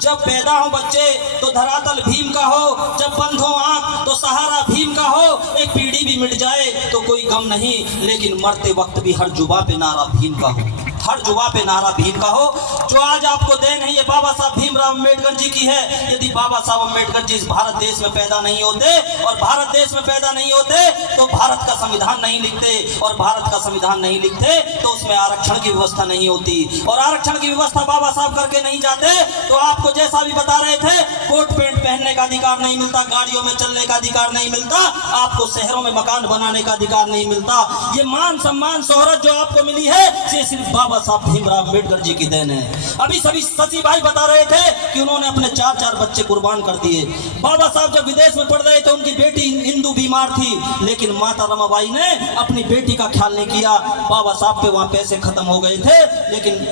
जब पैदा हो बच्चे तो धरातल भीम का हो, जब बंद हो आंख तो सहारा भीम का हो। एक पीढ़ी भी मिट जाए तो कोई गम नहीं, लेकिन मरते वक्त भी हर जुबा पे नारा भीम का हो, हर जुबा पे नारा भीम का हो। जो आज आपको देन है ये बाबा साहब भीमराव अम्बेडकर जी की है। यदि बाबा साहब अम्बेडकर जी इस भारत देश में पैदा नहीं होते और भारत देश में पैदा नहीं होते तो भारत का संविधान नहीं लिखते, और भारत का संविधान नहीं लिखते तो उसमें आरक्षण की व्यवस्था नहीं होती, और आरक्षण की व्यवस्था बाबा साहब करके नहीं जाते तो आपको जैसा भी बता रहे थे, कोट पैंट पहनने का अधिकार नहीं मिलता, गाड़ियों में चलने का अधिकार नहीं मिलता, आपको शहरों में मकान बनाने का अधिकार नहीं मिलता। ये मान सम्मान शोहरत जो आपको मिली है ये सिर्फ बाबा साहब भीमराव अम्बेडकर जी की देन है। अभी सभी शशि भाई बता रहे थे कि उन्होंने अपने 4 बच्चे कुर्बान कर दिए। बाबा साहब जब विदेश में पढ़ रहे थे उनकी बेटी हिंदू बीमार थी, लेकिन माता रमाबाई ने अपनी बेटी का ख्याल नहीं किया। बाबा साहब पे वहां पैसे खत्म हो गए थे, लेकिन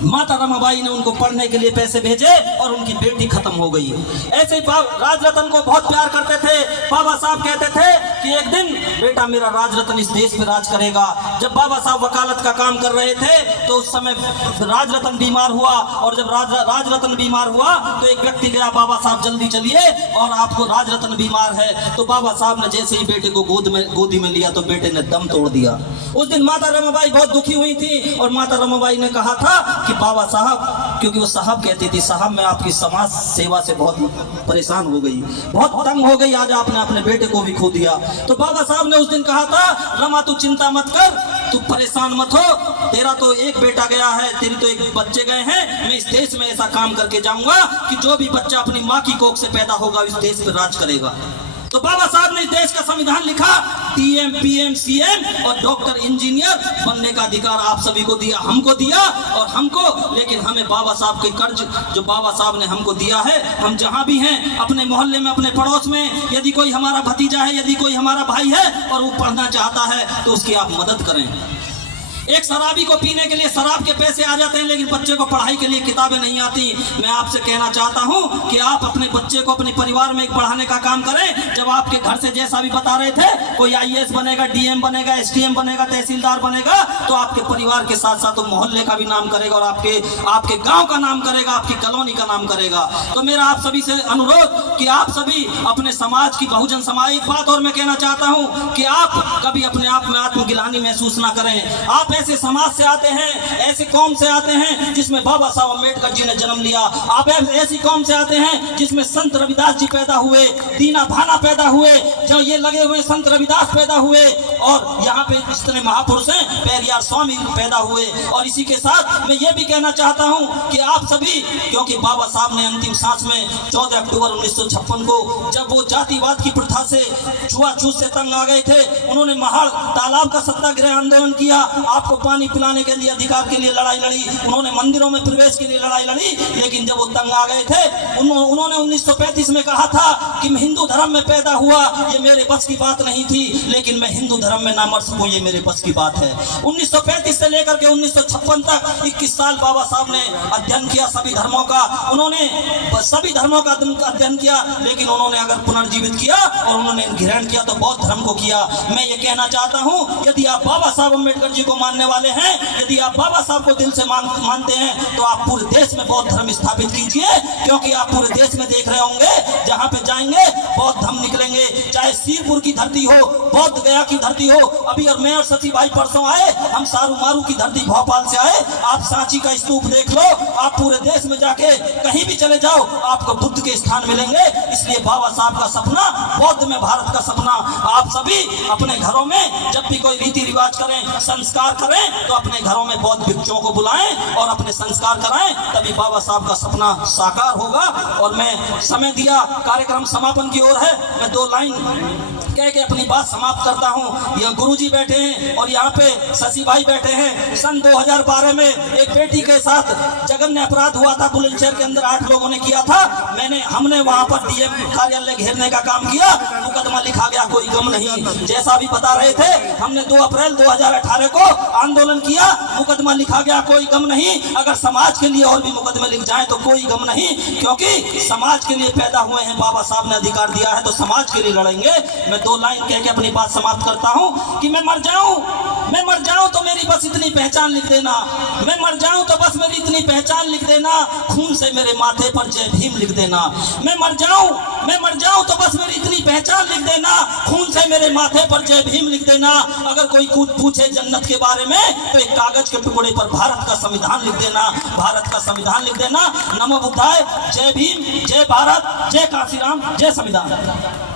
माता रमाबाई ने उनको पढ़ने के लिए पैसे भेजे और उनकी बेटी खत्म हो गई। ऐसे ही राजरतन को बहुत प्यार करते थे। बाबा साहब कहते थे कि एक दिन बेटा मेरा राजरतन इस देश में राज करेगा। जब बाबा साहब वकालत का काम कर रहे थे तो उस समय राजरतन बीमार हुआ, और जब राजरतन बीमार हुआ तो एक व्यक्ति गया, बाबा साहब जल्दी चलिए और आपको राजरतन बीमार है। तो बाबा साहब ने जैसे ही बेटे को गोदी में लिया तो बेटे ने दम तोड़ दिया। उस दिन माता रमाबाई बहुत दुखी हुई थी, और माता रमाबाई ने कहा था कि बाबा साहब, क्योंकि वो साहब कहती थी, साहब मैं आपकी समाज सेवा से बहुत परेशान हो गई, बहुत तंग हो गई, आज आपने अपने बेटे को भी खो दिया। तो बाबा साहब ने उस दिन कहा था, रमा तू चिंता मत कर, तू परेशान मत हो, तेरा तो एक बेटा गया है, तेरी तो एक बच्चे गए हैं। मैं इस देश में ऐसा काम करके जाऊंगा कि जो भी बच्चा अपनी माँ की कोख से पैदा होगा इस देश पर राज करेगा। तो बाबा साहब ने इस देश का संविधान लिखा, डीएम पीएम सीएम और डॉक्टर इंजीनियर बनने का अधिकार आप सभी को दिया, हमको दिया और हमको, लेकिन हमें बाबा साहब के कर्ज जो बाबा साहब ने हमको दिया है, हम जहां भी हैं अपने मोहल्ले में, अपने पड़ोस में, यदि कोई हमारा भतीजा है, यदि कोई हमारा भाई है और वो पढ़ना चाहता है तो उसकी आप मदद करें। एक शराबी को पीने के लिए शराब के पैसे आ जाते हैं, लेकिन बच्चे को पढ़ाई के लिए किताबें नहीं आती। मैं आपसे कहना चाहता हूं कि आप अपने बच्चे को अपने परिवार में पढ़ाने का काम करें। जब आपके घर से जैसा भी बता रहे थे, कोई आईएएस बनेगा, डीएम बनेगा, एसडीएम बनेगा, तहसीलदार बनेगा, तो आपके परिवार के साथ साथ वो मोहल्ले का भी नाम करेगा और आपके गाँव का नाम करेगा, आपकी कॉलोनी का नाम करेगा। तो मेरा आप सभी से अनुरोध कि आप सभी अपने समाज की, बहुजन समाज, एक बात और मैं कहना चाहता हूँ कि आप कभी अपने आप में आत्मगिलानी महसूस ना करें। आप ऐसे समाज से आते हैं, ऐसे कौम से आते हैं जिसमें बाबा साहब अम्बेडकर जी ने जन्म लिया। आप ऐसी कौम से आते हैं जिसमें संत रविदास जी पैदा हुए, दीना भाना पैदा हुए, जब ये लगे हुए संत रविदास पैदा हुए, और यहाँ पे जितने महापुरुष हैं, पेरियार स्वामी पैदा हुए। और इसी के साथ मैं ये भी कहना चाहता हूँ कि आप सभी, क्योंकि बाबा साहब ने अंतिम सांस में 14 अक्टूबर 1956 को, जब वो जातिवाद की प्रथा से, छुआछूत से तंग आ गए थे, उन्होंने महाड़ तालाब का सत्याग्रह आंदोलन किया, आपको पानी पिलाने के लिए, अधिकार के लिए लड़ाई लड़ी, उन्होंने मंदिरों में प्रवेश के लिए लड़ाई लड़ी। लेकिन जब वो तंग आ गए थे, उन्होंने 1935 में कहा था कि मैं हिंदू धर्म में पैदा हुआ, ये मेरे बस की बात नहीं थी, लेकिन मैं हिंदू धर्म में ना मर सकूं, ये मेरे बस की बात है। 1935 से लेकर के 1956 तक 21 साल बाबा साहब ने अध्ययन किया सभी धर्मों का, उन्होंने सभी धर्मों का अध्ययन किया, लेकिन उन्होंने अगर पुनर्जीवित किया और उन्होंने ग्रहण किया तो बौद्ध धर्म को किया। मैं ये कहना चाहता हूँ, यदि आप बाबा साहब अम्बेडकर जी को मानने वाले हैं, यदि आप बाबा साहब को दिल से मानते हैं, तो आप पूरे देश में बौद्ध धर्म स्थापित कीजिए, क्योंकि आप पूरे देश में देख रहे होंगे, जहां पे जाएंगे बौद्ध धर्म निकलेंगे। चाहे सीरपुर की धरती हो, बौद्ध गया की धरती हो, अभी और मैं और शशि भाई परसों आए, हम सारू मारू की धरती भोपाल से आए, आप सांची का स्तूप देख लो, आप पूरे देश में जाके कहीं भी चले जाओ आपको बुद्ध के स्थान मिलेंगे। इसलिए बाबा साहब का सपना, बौद्ध में भारत का सपना, आप सभी अपने घरों में जब भी कोई रीति रिवाज करें, संस्कार करें, तो अपने घरों में बौद्ध भिक्षुओं को बुलाएं और अपने संस्कार कराएं, तभी बाबा साहब का सपना साकार होगा। और मैं समय दिया, कार्यक्रम समापन की ओर है, मैं 2 लाइन कह के अपनी बात समाप्त करता हूं। यहाँ गुरुजी बैठे हैं और यहाँ पे शशि भाई बैठे हैं। सन 2012 में एक बेटी के साथ जघन्य अपराध हुआ था, बुलंदशहर के अंदर 8 लोगों ने किया था। हमने वहां पर डीएम कार्यालय घेरने का काम किया, मुकदमा लिखा गया, कोई गम नहीं। जैसा भी बता रहे थे, हमने 2 अप्रैल 2018 को आंदोलन किया, मुकदमा लिखा गया, कोई गम नहीं। अगर समाज के लिए और भी मुकदमे लिख जाए तो कोई गम नहीं, क्योंकि समाज के लिए पैदा हुए हैं, बाबा साहब ने अधिकार दिया है तो समाज के लिए लड़ेंगे। मैं 2 लाइन कह के अपनी बात समाप्त करता हूं कि मैं मर जाऊं मैं मर जाऊं तो मेरी बस इतनी पहचान लिख देना, मैं मर जाऊं तो बस मेरी इतनी पहचान लिख देना, खून से मेरे माथे पर जय भीम लिख देना। मैं मर जाऊं तो बस मेरी इतनी पहचान लिख देना, खून से मेरे माथे पर जय भीम लिख देना। अगर कोई कुछ पूछे जन्नत के बारे में तो एक कागज के टुकड़े पर भारत का संविधान लिख देना, भारत का संविधान लिख देना। नमो बुद्धाय, जय भीम, जय भारत, जय काशीराम, जय संविधान।